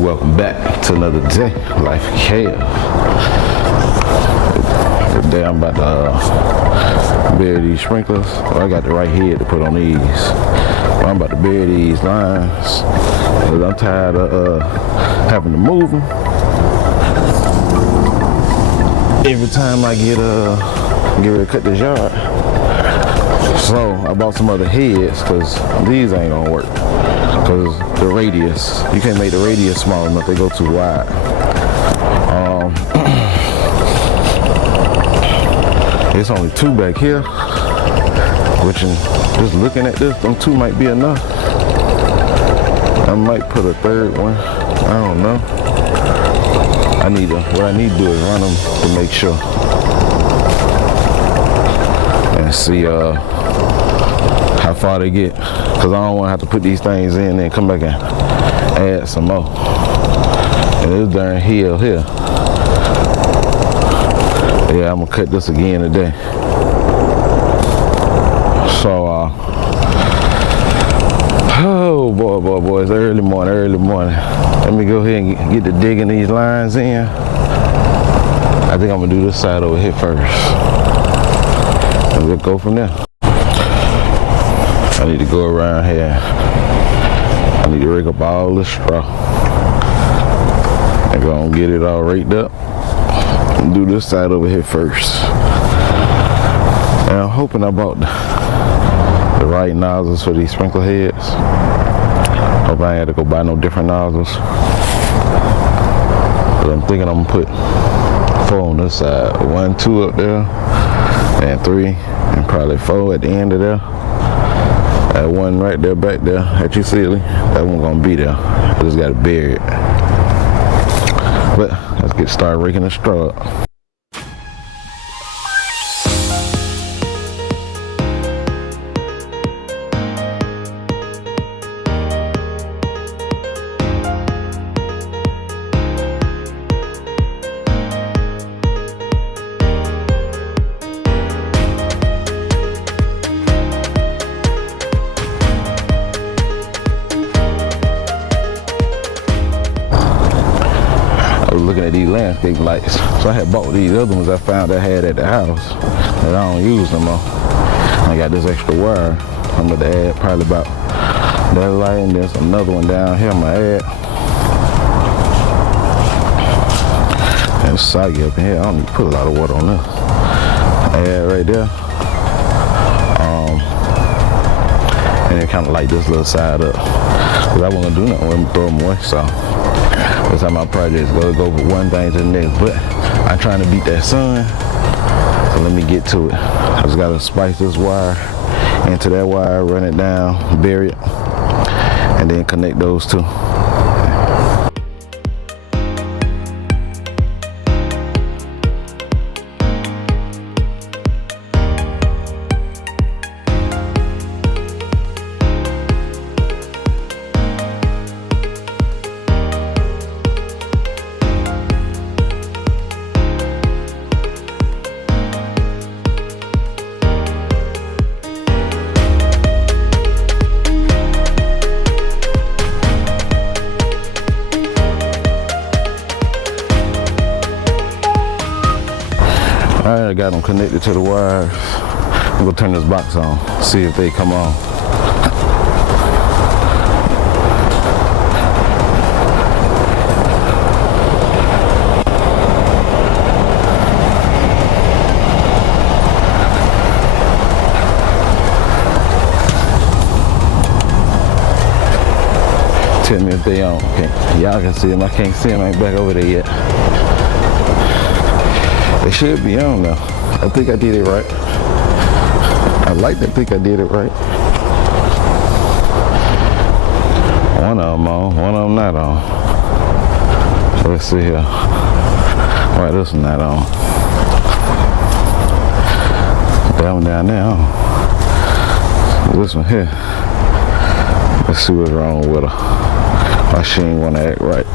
Welcome back to another day, Life Chaos. Today I'm about to bury these sprinklers. Well, I got the right head to put on these. Well, I'm about to bury these lines because I'm tired of having to move them. Every time I get ready to cut this yard. So I bought some other heads because these ain't gonna work. Because the radius, you can't make the radius small enough, they go too wide. It's only two back here, which just looking at this, them two might be enough. I might put a third one, I don't know. What I need to do is run them to make sure. And see how far they get. Because I don't want to have to put these things in and come back and add some more. And this darn hill here. Yeah, I'm going to cut this again today. So, oh boy, it's early morning. Let me go ahead and get to digging these lines in. I think I'm going to do this side over here first. And we'll go from there. I need to go around here. I need to rig up all the straw. I'm gonna get it all raked up and do this side over here first. And I'm hoping I bought the right nozzles for these sprinkler heads. Hope I ain't had to go buy no different nozzles. But I'm thinking I'm gonna put 4 on this side. 1, 2 up there, and 3, and probably 4 at the end of there. That one right there, back there, at your ceiling, that one gonna be there. I just gotta bury it. But let's get started raking the straw up. Looking at these landscape lights. So I had bought these other ones I found I had at the house that I don't use no more. I got this extra wire. I'm going to add probably about that light, and there's another one down here I'm going to add. And it's soggy up in here. I don't need to put a lot of water on this. Add right there. And then kind of light this little side up. Because I wasn't going to do nothing with them, throw them away, so. That's how my projects go from one thing to the next. But I'm trying to beat that sun. So let me get to it. I just gotta splice this wire into that wire, run it down, bury it, and then connect those two. Alright, I got them connected to the wires. I'm gonna turn this box on, see if they come on. Tell me if they on. Okay. Y'all can see them. I can't see them. I ain't back over there yet. They should be on though. I think I did it right. I like to think I did it right. One of them on, one of them not on. So let's see here. All right, this one not on. That one down there on. This one here. Let's see what's wrong with her. Why she ain't want to act right.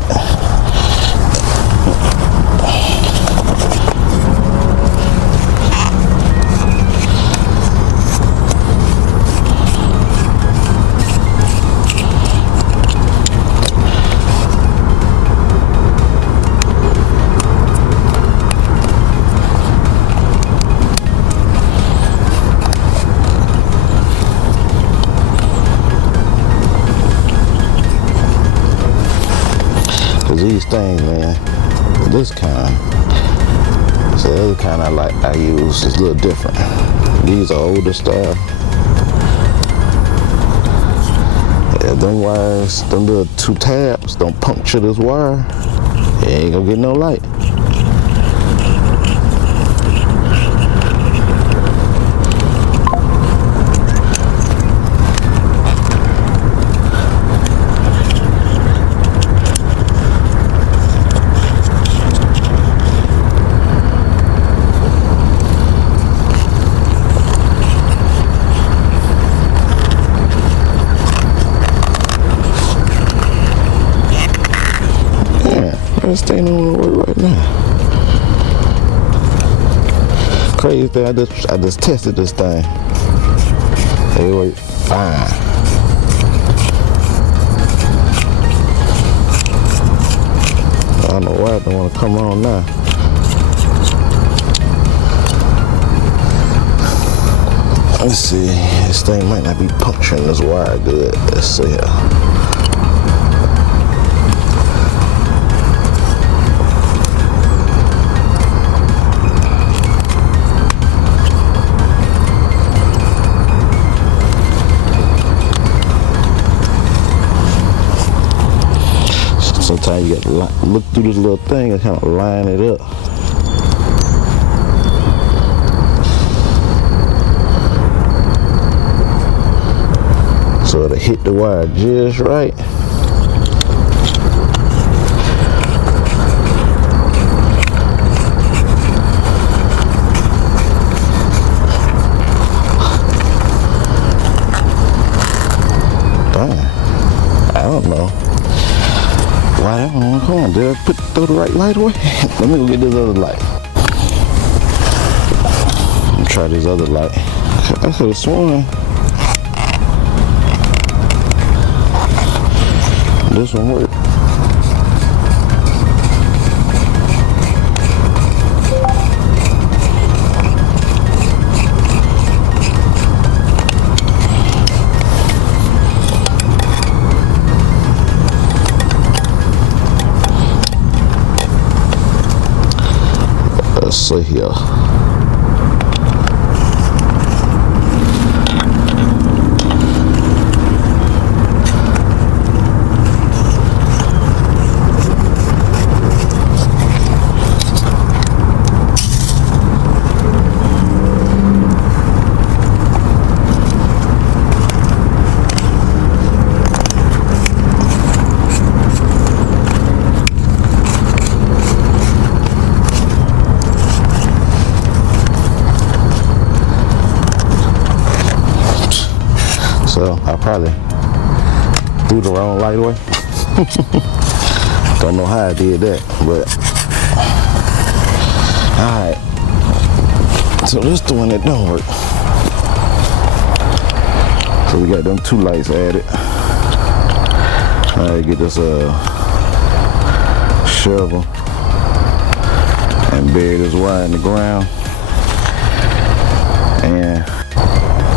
things, man. This kind. So the other kind I use is a little different. These are older style. Yeah, them wires, them little 2 tabs don't puncture this wire. You ain't gonna get no light. This thing don't wanna work right now. Crazy thing, I just tested this thing. It worked fine. I don't know why it don't want to come on now. Let's see, this thing might not be puncturing this wire good. Let's see here. Sometimes you gotta look through this little thing and kind of line it up. So it'll hit the wire just right. Dang, I don't know. Why that one? Come on, did I throw the right light away? Let me go get this other light. Let me try this other light. I could have sworn this one worked. Let's see here. So I probably threw the wrong light away. Don't know how I did that, but alright. So this is the one that don't work. So we got them 2 lights added. Alright, get this shovel and bury this wire in the ground. And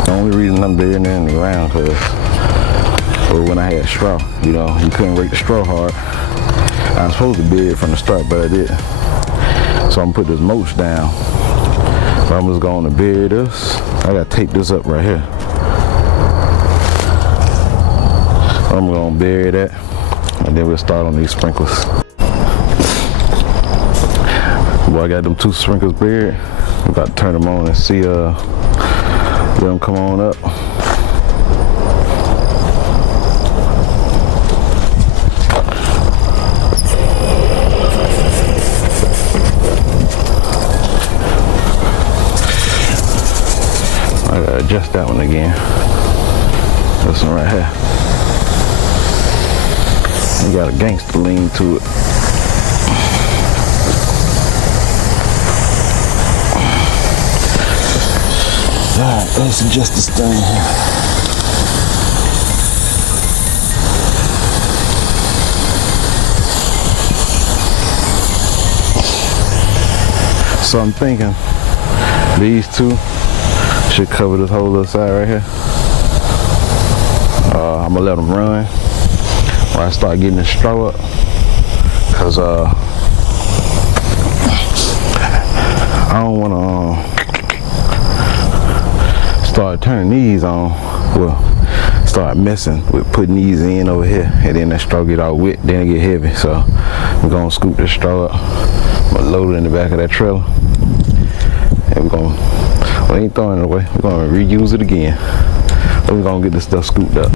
the only reason I'm burying it in the ground because when I had straw, you know, you couldn't rake the straw hard. I was supposed to bury it from the start, but I didn't. So I'm gonna put this mulch down. But I'm just going to bury this. I gotta tape this up right here. I'm gonna bury that, and then we'll start on these sprinklers. Well, I got them 2 sprinklers buried. I'm about to turn them on and see let them come on up. I gotta adjust that one again. This one right here. You got a gangster lean to it. Alright, let's adjust this thing here. So I'm thinking these 2 should cover this whole little side right here. I'm gonna let them run while I start getting the straw up. cause I don't want to start turning these on. Well, start messing with putting these in over here, and then that straw get all wet, then it get heavy. So I'm gonna scoop this straw up, I'm gonna load it in the back of that trailer, and we ain't throwing it away. We're gonna reuse it again. But we're gonna get this stuff scooped up.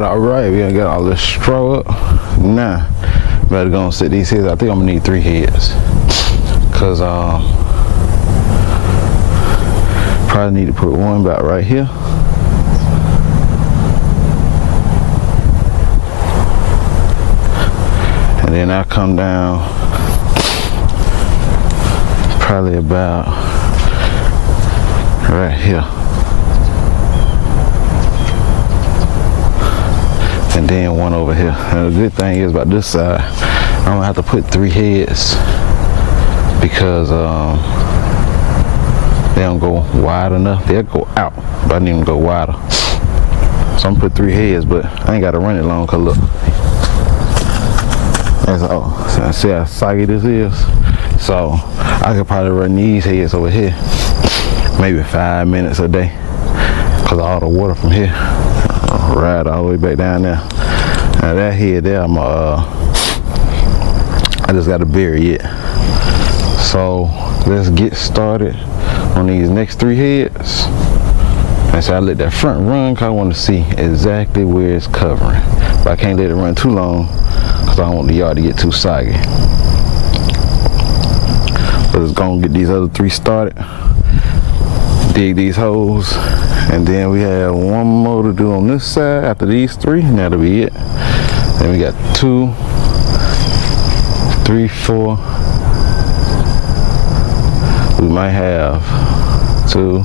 All right, we done got all this straw up. Now, better go and set these heads. I think I'm gonna need 3 heads. Cause probably need to put one about right here. And then I'll come down probably about right here. And then one over here. And the good thing is about this side, I don't have to put 3 heads because they don't go wide enough. They'll go out, but I need them to go wider. So I'm gonna put 3 heads, but I ain't gotta run it long, cause look. That's all. So see how saggy this is? So I could probably run these heads over here maybe 5 minutes a day, cause all the water from here ride all the way back down there. Now that head there, I just gotta bury it. So let's get started on these next 3 heads. And so I let that front run cause I want to see exactly where it's covering. But I can't let it run too long cause I don't want the yard to get too soggy. But let's go and get these other 3 started. Dig these holes. And then we have one more to do on this side after these 3, and that'll be it. Then we got 2, 3, 4. We might have 2,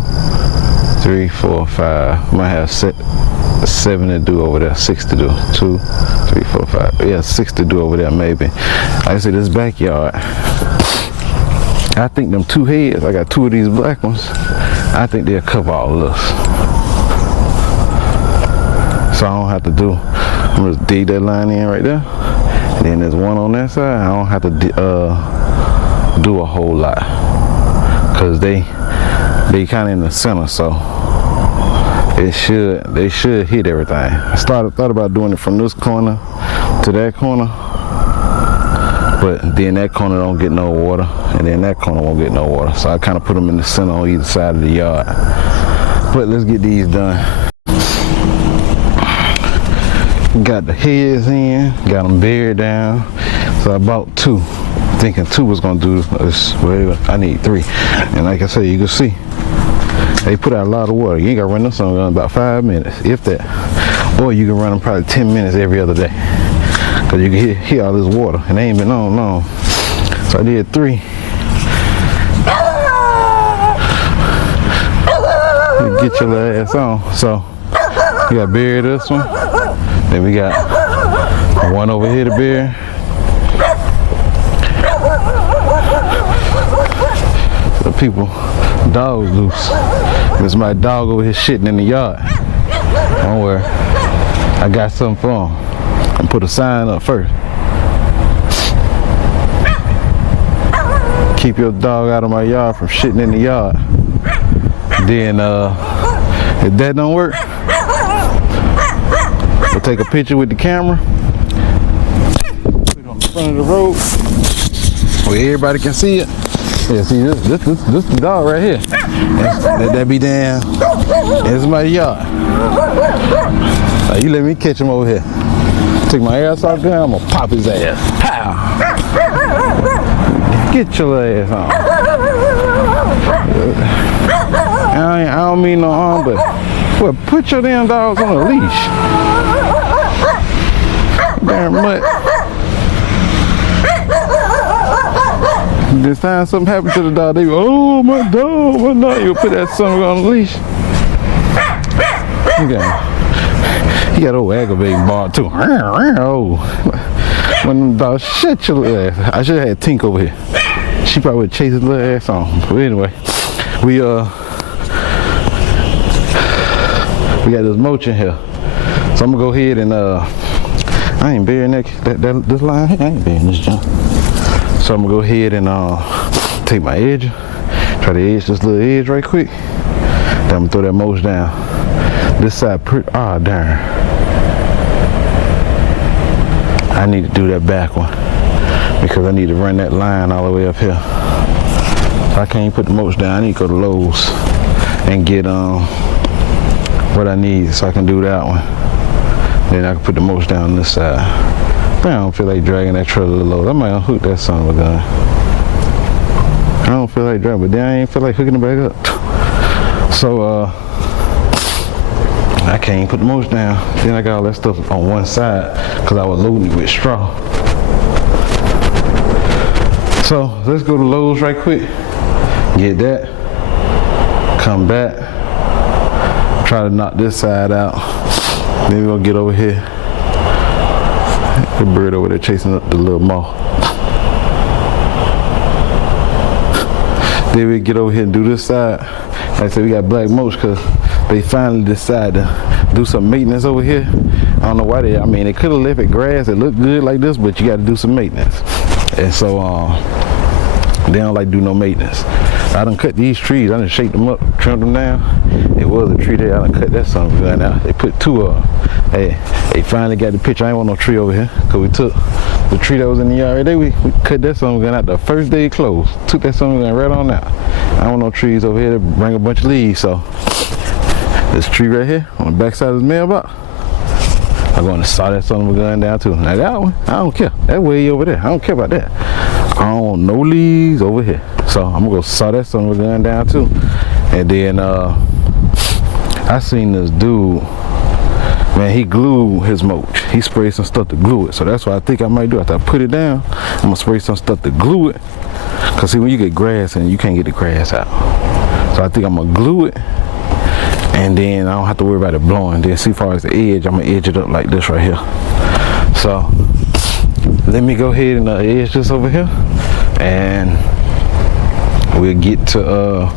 3, 4, 5. We might have 7 to do over there, 6 to do. 2, 3, 4, 5. Yeah, 6 to do over there maybe. Like I said, this backyard, I think them 2 heads, I got 2 of these black ones, I think they'll cover all of this. So I don't have to do, I'm gonna just dig that line in right there. And then there's one on that side. I don't have to do a whole lot. Cause they kind of in the center, so they should hit everything. I thought about doing it from this corner to that corner. But then that corner don't get no water, and then that corner won't get no water. So I kind of put them in the center on either side of the yard. But let's get these done. Got the heads in, got them buried down. So I bought 2, thinking 2 was gonna do this. Well, I need 3. And like I said, you can see, they put out a lot of water. You ain't gotta run this on in about 5 minutes, if that. Or you can run them probably 10 minutes every other day. Cause you can hear all this water, and they ain't been on long. So I did 3. You get your little ass on. So you gotta bury this one. Then we got one over here to bury. The people, dogs loose. There's my dog over here shitting in the yard. Don't worry, I got something for him. and put a sign up first. Keep your dog out of my yard from shitting in the yard. Then if that don't work, we'll take a picture with the camera, put it on the front of the road where everybody can see it. Yeah, see this the dog right here. That be down in somebody's yard. You let me catch him over here. Take my airsoft gun, I'm gonna pop his ass. Pow! Get your ass on. I don't mean no harm, but well, put your damn dogs on a leash. Damn mutt. This time something happened to the dog, they go, oh my dog, my dog. You put that son on a leash. He got old aggravating bar too. Oh, when them dogs shut your little ass. I should have had Tink over here. She probably would chase his little ass on. But anyway, we got this mulch in here, so I'm gonna go ahead and I ain't burying this line here. I ain't burying this junk. So I'm gonna go ahead and take my edge, try to edge this little edge right quick. Then I'm gonna throw that mulch down. This side, darn. I need to do that back one because I need to run that line all the way up here. So I can't put the mulch down. I need to go to Lowe's and get what I need so I can do that one. Then I can put the mulch down on this side. But I don't feel like dragging that trailer load. I might unhook that son of a gun. I don't feel like dragging, but then I ain't feel like hooking it back up. So I can't put the mulch down. Then I got all that stuff on one side because I was loading it with straw. So let's go to Lowe's right quick. Get that. Come back. Try to knock this side out. Then we're gonna get over here. The bird over there chasing up the little moth. Then we get over here and do this side. Like I said, we got black mulch because they finally decided to do some maintenance over here. I don't know why they could have left it grass. It looked good like this, but you got to do some maintenance. And so they don't like do no maintenance. I done cut these trees. I done shaped them up, trimmed them down. It was a tree there. I done cut that son of a gun out. They put two of them. They finally got the picture. I ain't want no tree over here because we took the tree that was in the yard right there. We cut that son of a gun out the first day it closed. Took that son of a gun right on out. I don't want no trees over here to bring a bunch of leaves. So this tree right here on the back side of this mailbox, I'm going to saw that son of a gun down too. Now that one, I don't care. That way over there. I don't care about that. I don't want no leaves over here. So I'm gonna go saw that son of a gun down too. And then I seen this dude, man, he glued his mulch. He sprayed some stuff to glue it. So that's what I think I might do. After I put it down, I'm gonna spray some stuff to glue it. Cause see, when you get grass and you can't get the grass out. So I think I'm gonna glue it. And then I don't have to worry about it blowing. Then see, as far as the edge, I'm gonna edge it up like this right here. So let me go ahead and edge this over here, and we'll get to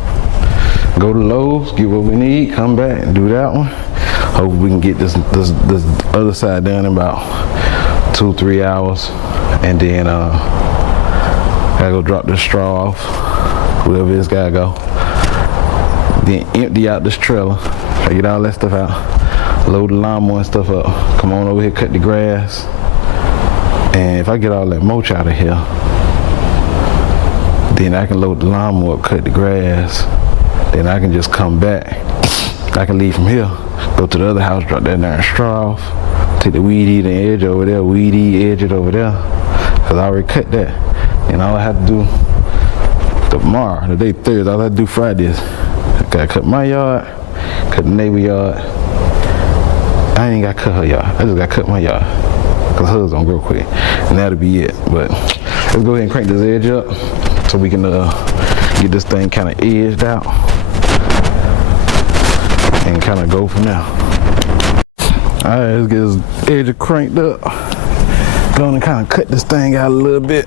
go to Lowe's, get what we need, come back and do that one. Hopefully we can get this other side done in about 2-3 hours, and then gotta go drop this straw off, wherever it's gotta go. Then empty out this trailer, I get all that stuff out, load the lawnmower and stuff up, come on over here, cut the grass. And if I get all that mulch out of here, then I can load the lawnmower up, cut the grass. Then I can just come back. I can leave from here, go to the other house, drop that darn straw off, take the weed eater edge over there, weed eat edge it over there, because I already cut that. And all I have to do tomorrow, the day Thursday, all I have to do Friday is I gotta cut my yard, cut the neighbor yard. I ain't gotta cut her yard, I just gotta cut my yard, because hers don't grow quick. And that'll be it. But let's go ahead and crank this edge up so we can get this thing kind of edged out and kind of go from there. All right, let's get this edge cranked up. Gonna kind of cut this thing out a little bit.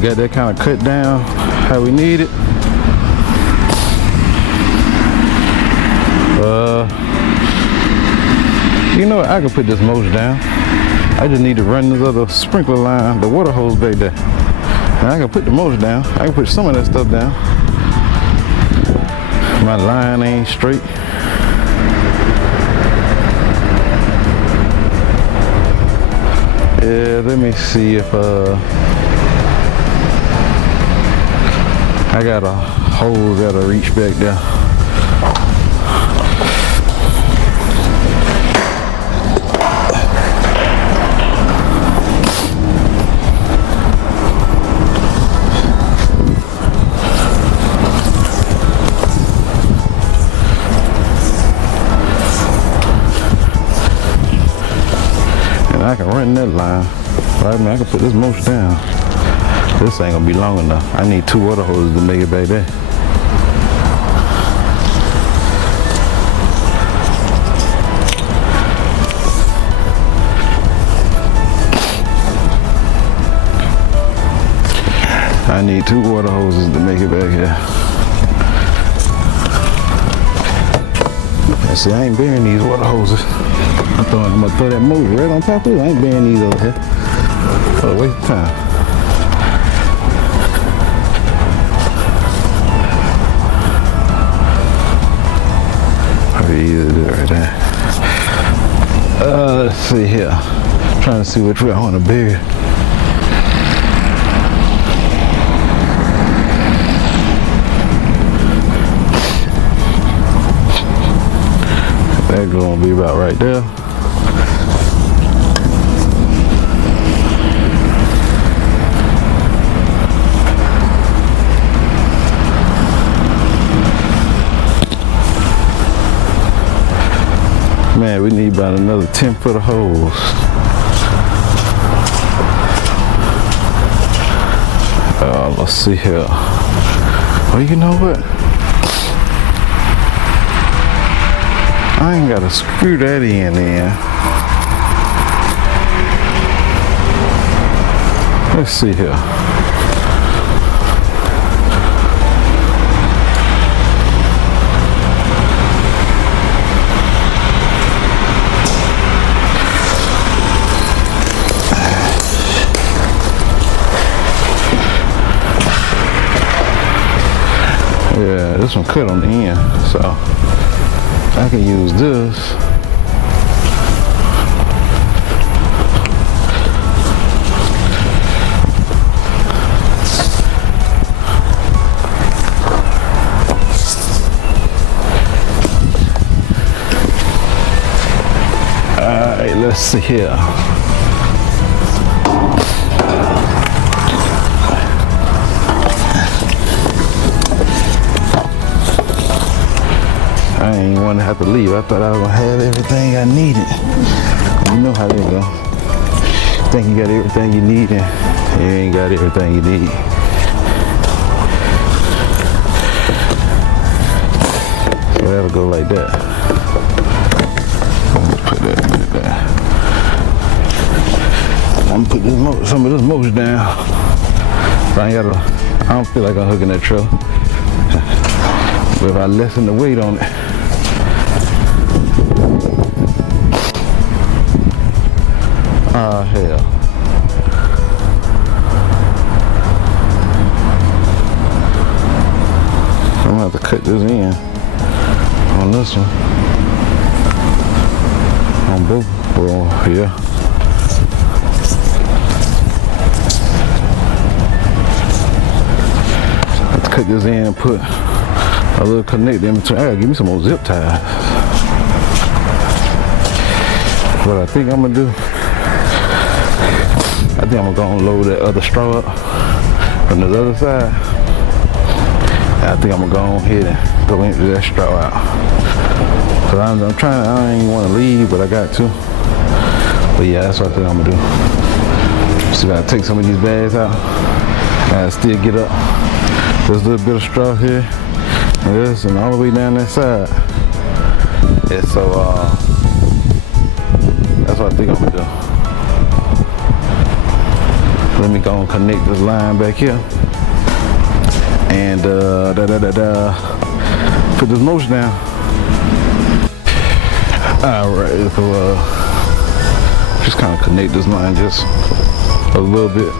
got that kind of cut down how we need it. You know what? I can put this mulch down. I just need to run this other sprinkler line, the water hose back there. And I can put the mulch down. I can put some of that stuff down. My line ain't straight. Yeah, let me see if I got a hose that'll reach back there. I can run that line. Right, man, I can put this mulch down. This ain't gonna be long enough. I need 2 water hoses to make it back there. I need 2 water hoses to make it back here. And see, I ain't burying these water hoses. I'm gonna throw that mulch right on top of it. I ain't burying these over here. What a waste of time. Pretty easy to do it right there. Let's see here. I'm trying to see which way I want to bury it. That's gonna be about right there. Man, we need about another 10-foot of hose. Let's see here. Well, you know what? I ain't gotta screw that in there. Let's see here. Yeah, this one cut on the end, so I can use this. Alright, let's see here. I ain't want to have to leave. I thought I was gonna have everything I needed. You know how they go. Think you got everything you need and you ain't got everything you need. So that'll go like that. Let's put that right there. I'm gonna put some of this mulch down. I don't feel like I'm hooking that truck. But if I lessen the weight on it, hell. I'm gonna have to cut this in on this one. On both. Well, yeah. Let's cut this in and put a little connector in between. I gotta give me some more zip ties. What I think I'm gonna do, I think I'm gonna load that other straw up from the other side. I think I'm gonna go ahead and go empty that straw out. Cause I'm trying, I ain't wanna leave, but I got to. But yeah, that's what I think I'm gonna do. So I gotta take some of these bags out. I gotta still get up. There's a little bit of straw here. And this and all the way down that side. And so that's what I think I'm gonna do. Let me go and connect this line back here. And put this motion down. Alright, so just kind of connect this line just a little bit.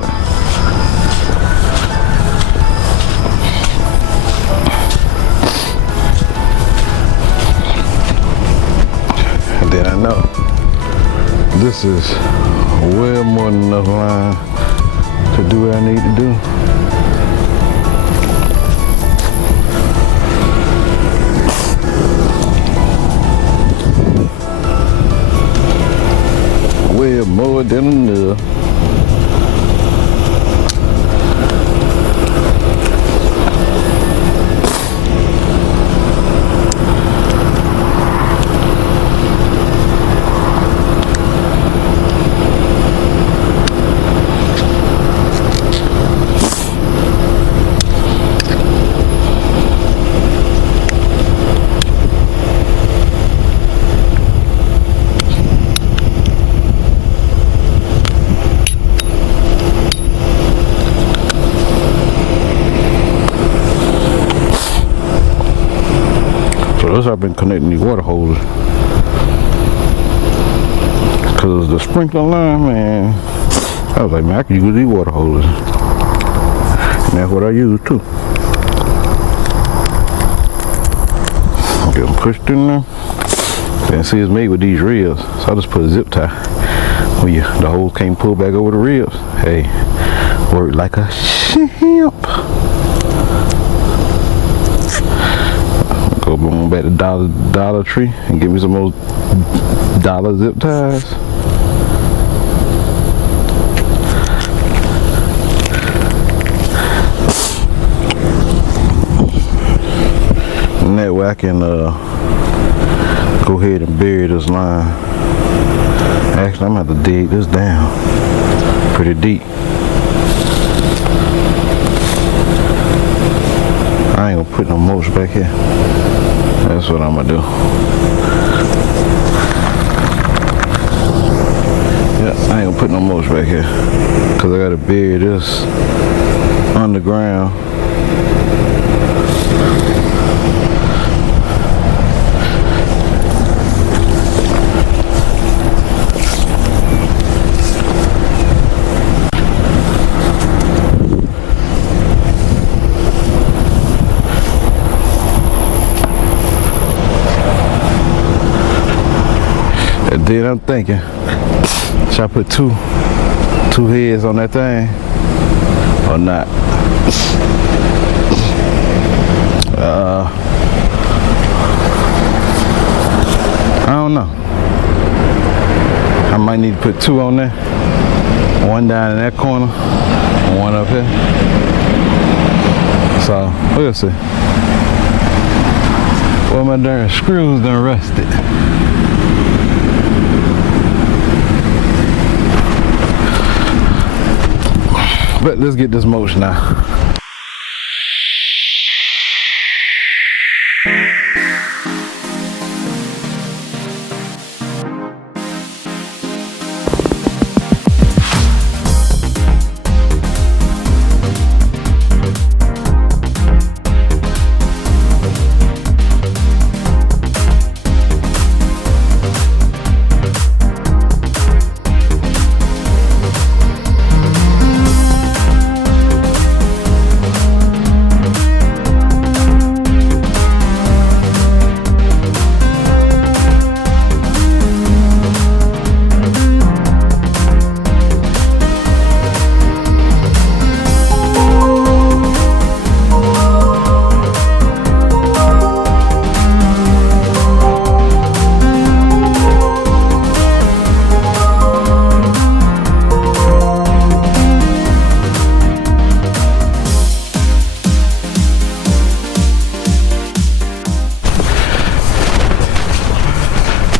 And then I know this is well more than enough line to do what I need to do. Well more than enough. I've been connecting these water hoses because the sprinkler line, man, I was like, man, I can use these water hoses, and that's what I use too. Get them pushed in there. And see, it's made with these ribs, so I just put a zip tie where the hose can't pull back over the ribs. Hey, work like a champ. Go on back to Dollar Tree and get me some more dollar zip ties. And that way I can go ahead and bury this line. Actually, I'm gonna have to dig this down pretty deep. I ain't gonna put no mulch back here. That's what I'm gonna do. Yeah, I ain't gonna put no mulch back here because I gotta bury this underground. Then I'm thinking, should I put two heads on that thing or not? I don't know. I might need to put two on there. One down in that corner and one up here. So we'll see. Well, my darn screws done rusted. But let's get this mulch now.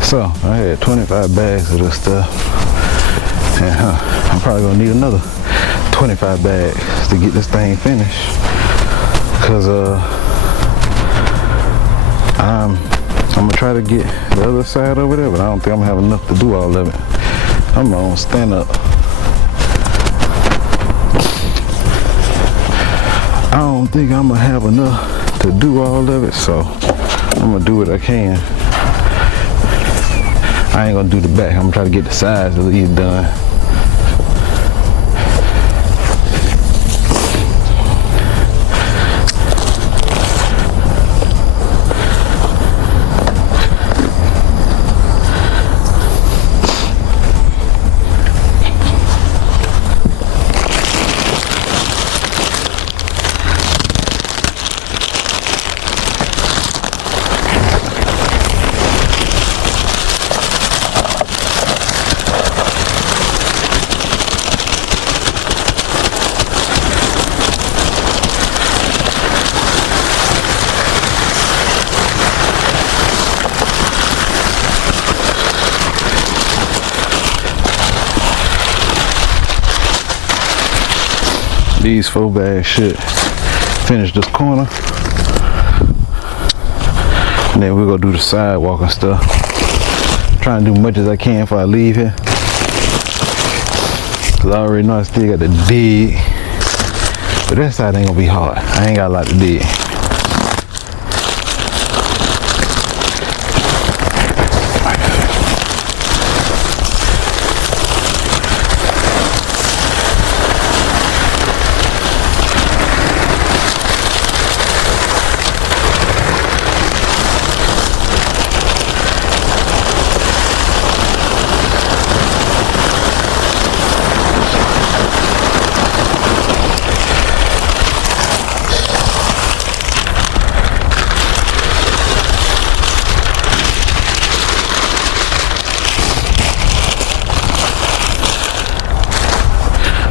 So I had 25 bags of this stuff, and I'm probably gonna need another 25 bags to get this thing finished, because I'm gonna try to get the other side over there, but I don't think I'm gonna have enough to do all of it. I'm gonna stand up I don't think I'm gonna have enough to do all of it, so I'm gonna do what I can. I ain't gonna do the back. I'm gonna try to get the sides at least done. These 4 bags should finish this corner. And then we're gonna do the sidewalk and stuff. Trying to do much as I can before I leave here. Cause I already know I still got to dig. But that side ain't gonna be hard. I ain't got a lot to dig.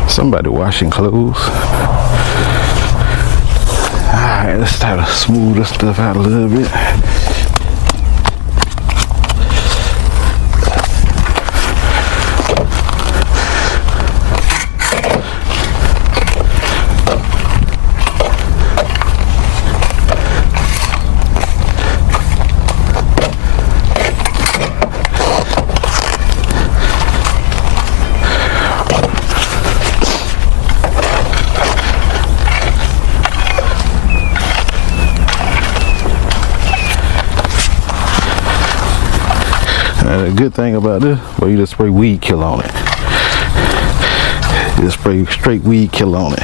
Somebody washing clothes. Alright, let's try to smooth this stuff out a little bit. The good thing about this, well, you just spray weed kill on it. You just spray straight weed kill on it.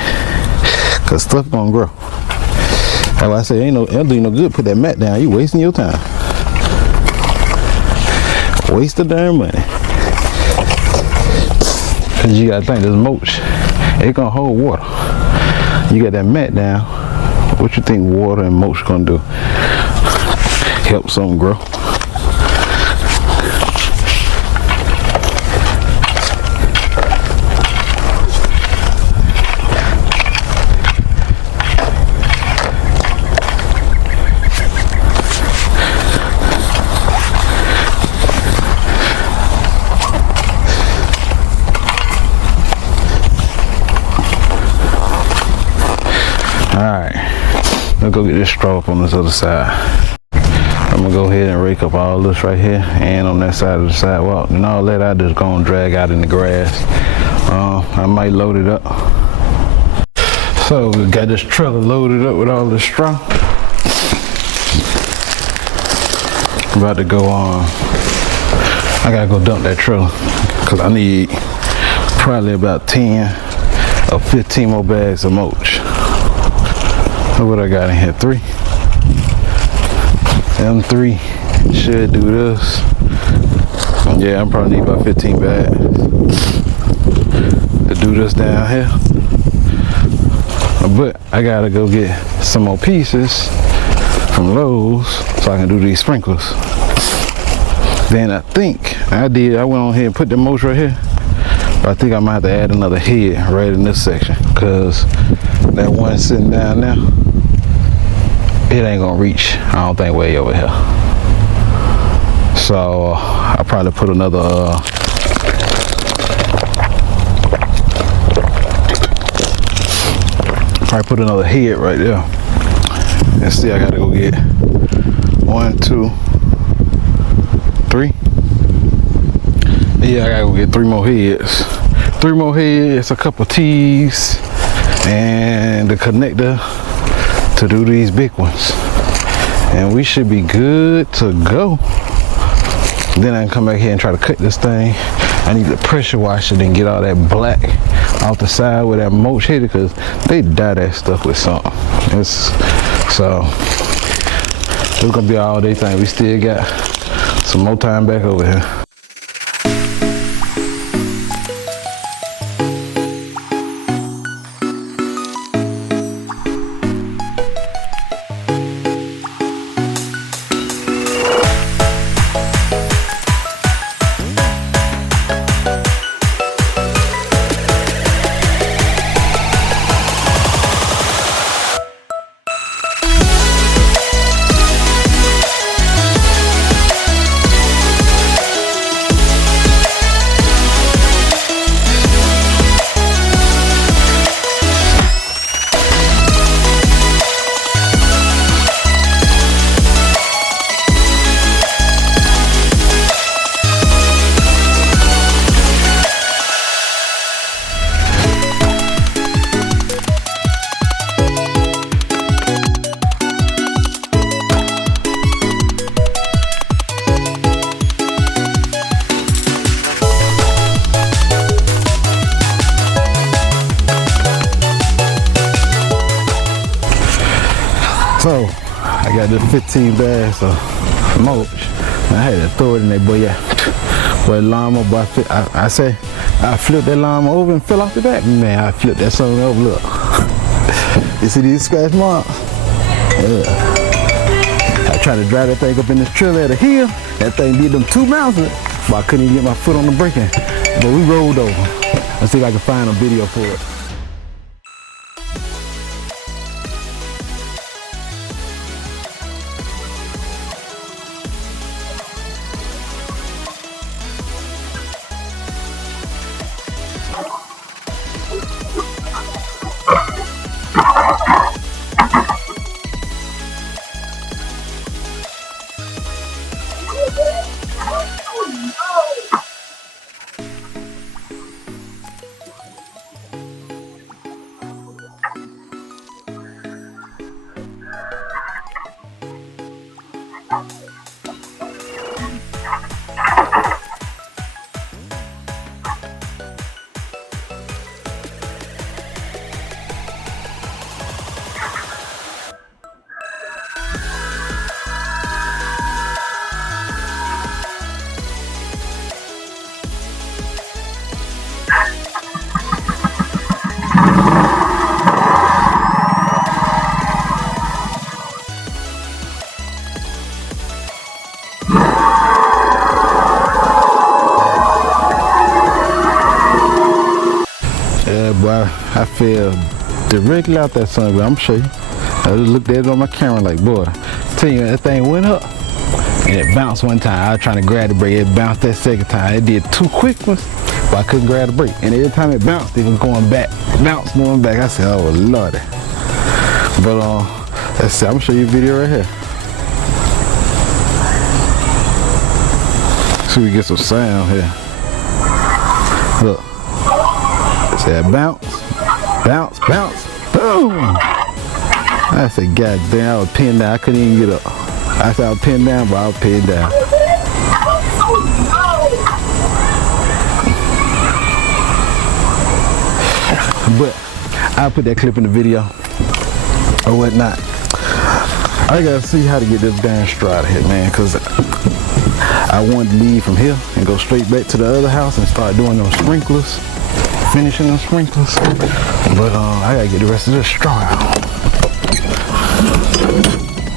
Cause stuff gonna grow. That's why I say it'll do no good put that mat down. You wasting your time. Waste the damn money. Cause you gotta think this mulch, it gonna hold water. You got that mat down, what you think water and mulch gonna do? Help something grow. Alright, let's go get this straw up on this other side. I'm gonna go ahead and rake up all this right here and on that side of the sidewalk. And all that I just gonna drag out in the grass. I might load it up. So we got this trailer loaded up with all the straw. I'm about to go on. I gotta go dump that trailer because I need probably about 10 or 15 more bags of mulch. What I got in here, 3. Them 3 should do this. Yeah, I'm probably need about 15 bags to do this down here. But I gotta go get some more pieces from Lowe's so I can do these sprinklers. Then I think I went on here and put the mulch right here. But I think I might have to add another head right in this section because that one sitting down there, it ain't gonna reach, I don't think, way over here. So I'll probably put another head right there. And see, I gotta go get 1, 2, 3. Yeah, I gotta go get 3 more heads. 3 more heads, a couple T's, and the connector to do these big ones. And we should be good to go. Then I can come back here and try to cut this thing. I need to pressure wash it and get all that black off the side where that mulch hit it, because they dye that stuff with something. So it's gonna be all day thing. We still got some more time back over here. So I got this 15 bags of mulch. I had to throw it in there, boy. Yeah, boy, lawnmower. Boy, I say I flipped that lawnmower over and fell off the back. Man, I flipped that something over. Look, you see these scratch marks? Yeah. I tried to drive that thing up in this trailer at a hill. That thing did them 2 miles, but I couldn't even get my foot on the brake. But we rolled over. Let's see if I can find a video for it. Boy, I fell directly out that sun. I'm sure you. I just looked at it on my camera like, boy, tell you that thing went up and it bounced one time. I was trying to grab the brake, it bounced that second time. It did 2 quick ones, but I couldn't grab the brake. And every time it bounced, it was going back, bounce going back. I said, oh lordy. But let's see, I'm gonna show you a video right here. See if we get some sound here. Look. That bounce, bounce, bounce, boom. I said, God damn, I was pinned down. I couldn't even get up. I said I was pinned down, but I was pinned down. But I'll put that clip in the video or whatnot. I gotta see how to get this damn straw out of here, man, because I wanted to leave from here and go straight back to the other house and start doing those sprinklers. Finishing them sprinklers, but I gotta get the rest of this straw out.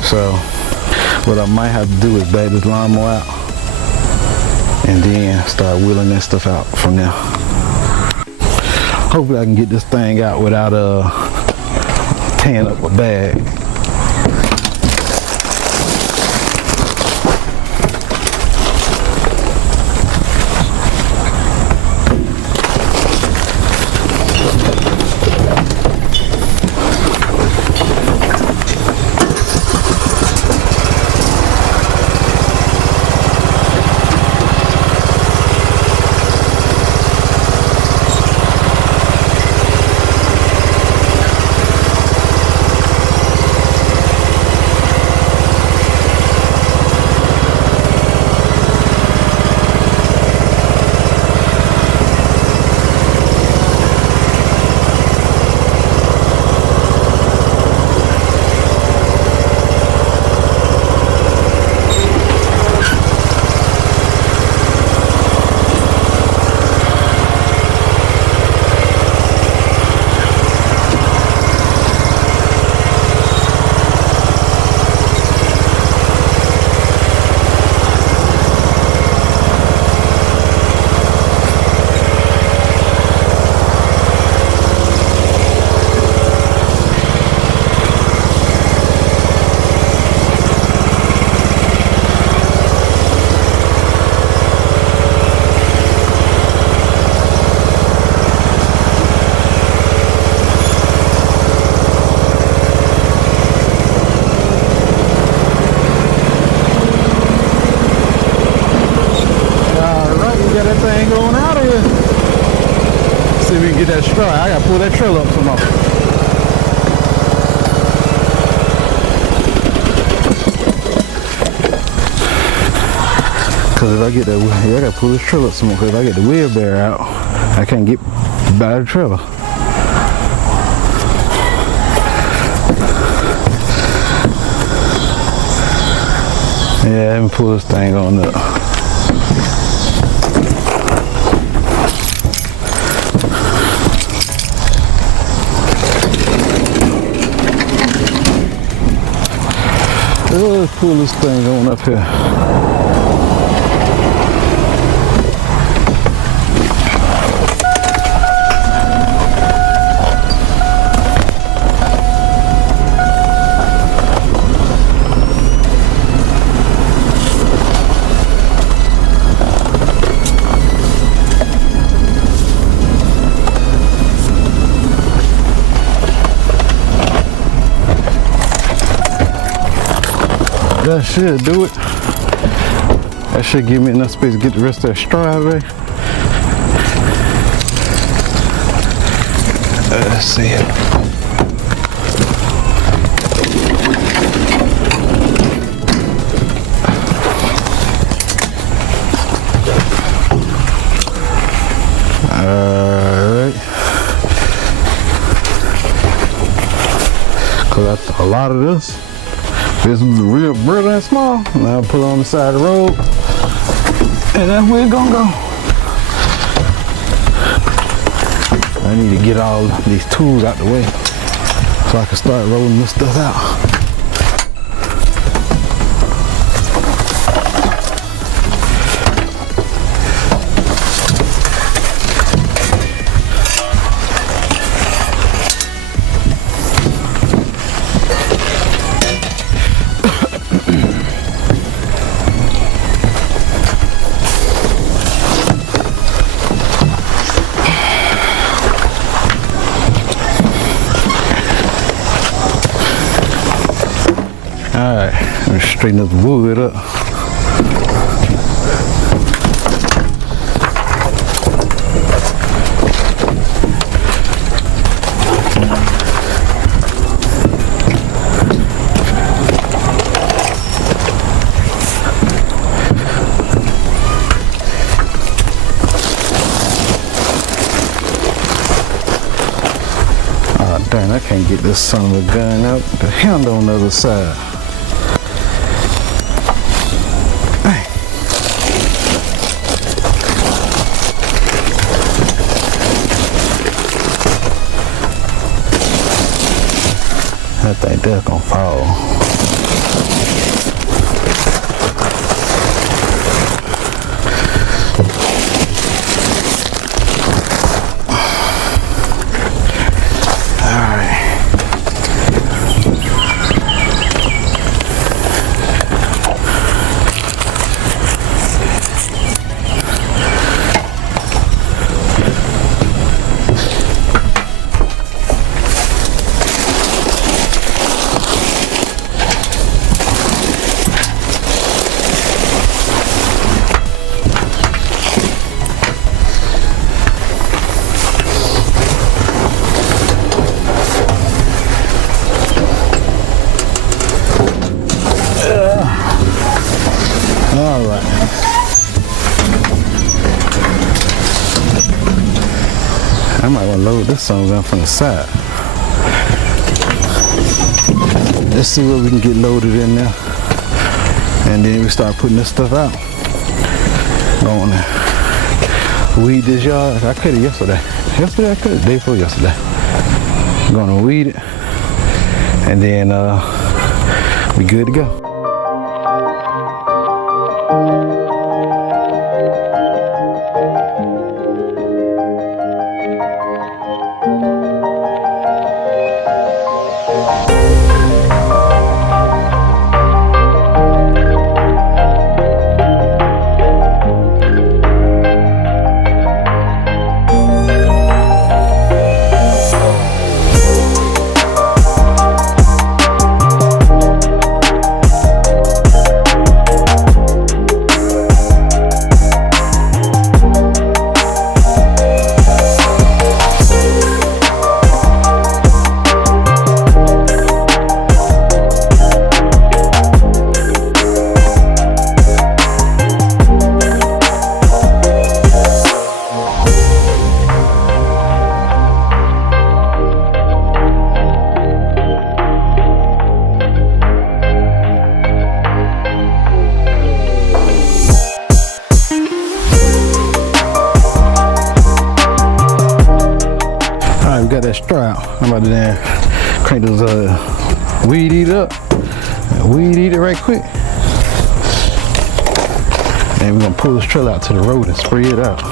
So what I might have to do is bag this lawnmower out and then start wheeling that stuff out from there. Hopefully I can get this thing out without tearing up a bag. start. I gotta pull that trailer up some more. Cause if I get that, yeah, I gotta pull this trailer up some more. Cause if I get the wheel bear out, I can't get by the trailer. Yeah, let me pull this thing on up. Let's pull this thing on up here. That should do it. That should give me enough space to get the rest of that straw out of there. Let's see it. Alright. Cause that's a lot of this. This was real brittle and small. Now I put it on the side of the road, and that's where it's gonna go. I need to get all these tools out the way so I can start rolling this stuff out. Alright, let me straighten this wood up. Oh dang, I can't get this son of a gun out the handle on the other side. I think that's gonna fall. Alright. I might want to load this song down from the side. Let's see what we can get loaded in there. And then we start putting this stuff out. Going to weed this yard. I cut it yesterday. Yesterday I cut it. Day before yesterday. I'm gonna weed it. And then we good to go. straw out. I'm about to then crank this weed eater up. Weed eater right quick. And we're gonna pull this trailer out to the road and spray it out.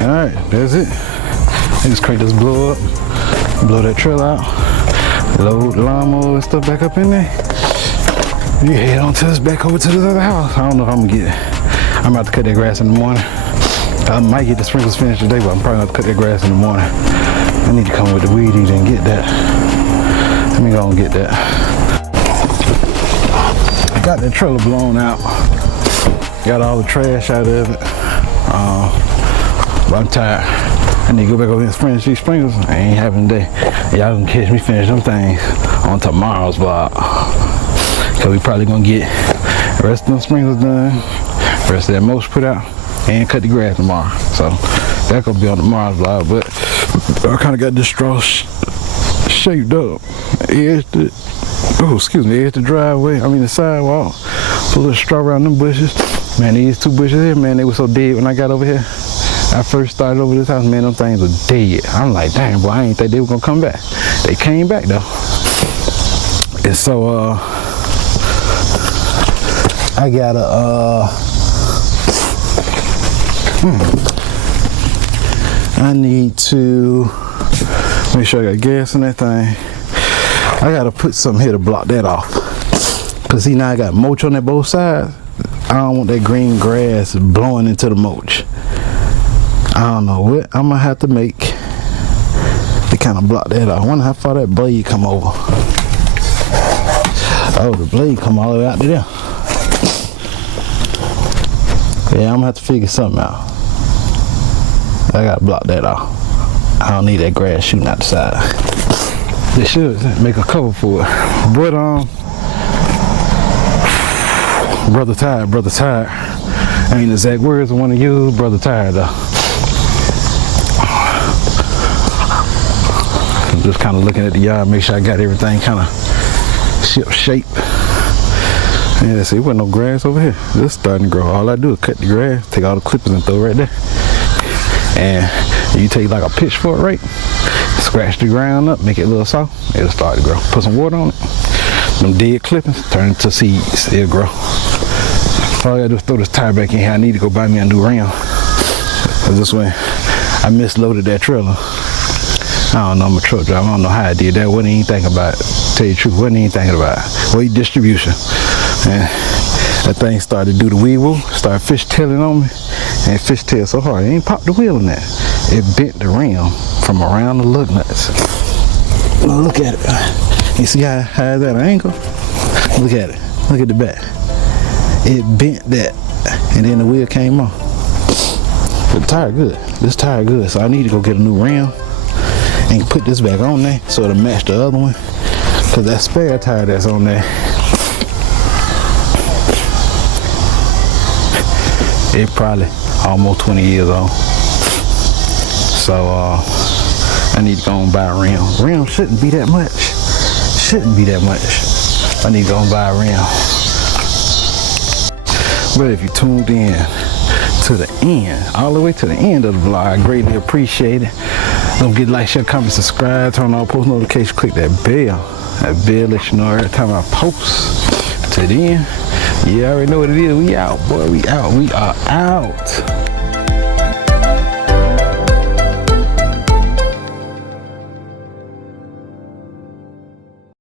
Alright, that's it. I just crank this blow up, blow that trailer out, load the lawnmower and stuff back up in there. You head on to this back over to this other house. I don't know if I'm gonna get it. I'm about to cut that grass in the morning. I might get the sprinklers finished today, but I'm probably gonna cut that grass in the morning. I need to come with the weed eater and get that. Let me go and get that. I got that trailer blown out. Got all the trash out of it. But I'm tired. I need to go back over here and finish these sprinklers. I ain't having a day. Y'all can catch me finish them things on tomorrow's vlog. Cause we probably gonna get the rest of them sprinklers done, the rest of that mulch put out, and cut the grass tomorrow. So that gonna be on tomorrow's vlog. But I kind of got this straw shaped up. Edge the driveway. I mean the sidewalk. Put a little straw around them bushes. Man, these two bushes here, man, they were so dead when I got over here. I first started over this house, man, them things were dead. I'm like, damn, boy, I ain't think they were gonna come back. They came back though. And so, I gotta, I need to make sure I got gas in that thing. I gotta put something here to block that off. Cause see, now I got mulch on that both sides. I don't want that green grass blowing into the mulch. I don't know what I'm gonna have to make to kind of block that off. I wonder how far that blade come over. Oh, the blade come all the way out to there. Yeah, I'm gonna have to figure something out. I gotta block that off. I don't need that grass shooting out the side. They should make a cover for it. But brother tired. Ain't exact words I want to use. Brother tired though. I'm just kind of looking at the yard, make sure I got everything kind of ship shape. Yeah, see, there wasn't no grass over here. It's starting to grow. All I do is cut the grass, take all the clippings and throw it right there. And you take like a pitchfork, right? Scratch the ground up, make it a little soft. It'll start to grow. Put some water on it. Them dead clippings turn into seeds. It'll grow. All I gotta do is throw this tire back in here. I need to go buy me a new rim. Cause this way, I misloaded that trailer. I don't know, I'm a truck driver. I don't know how I did that. Wasn't even thinking about it. Tell you the truth, wasn't even thinking about it. Weight distribution. And that thing started to do the wheel woo, started fishtailing on me. And it fishtailed so hard, it ain't popped the wheel in that. It bent the rim from around the lug nuts. Look at it. You see how it's at an angle? Look at it. Look at the back. It bent that, and then the wheel came off. But the tire good. This tire good, so I need to go get a new rim and put this back on there so it'll match the other one. Cause that spare tire that's on there, it probably almost 20 years old. So I need to go and buy a rim. Rim shouldn't be that much. Shouldn't be that much. I need to go and buy a rim. But if you tuned in to the end, all the way to the end of the vlog, I greatly appreciate it. Don't forget to like, share, comment, subscribe, turn on post notifications, click that bell. That bell lets you know every time I post. Till then, you already know what it is. We out, boy. We out. We are out.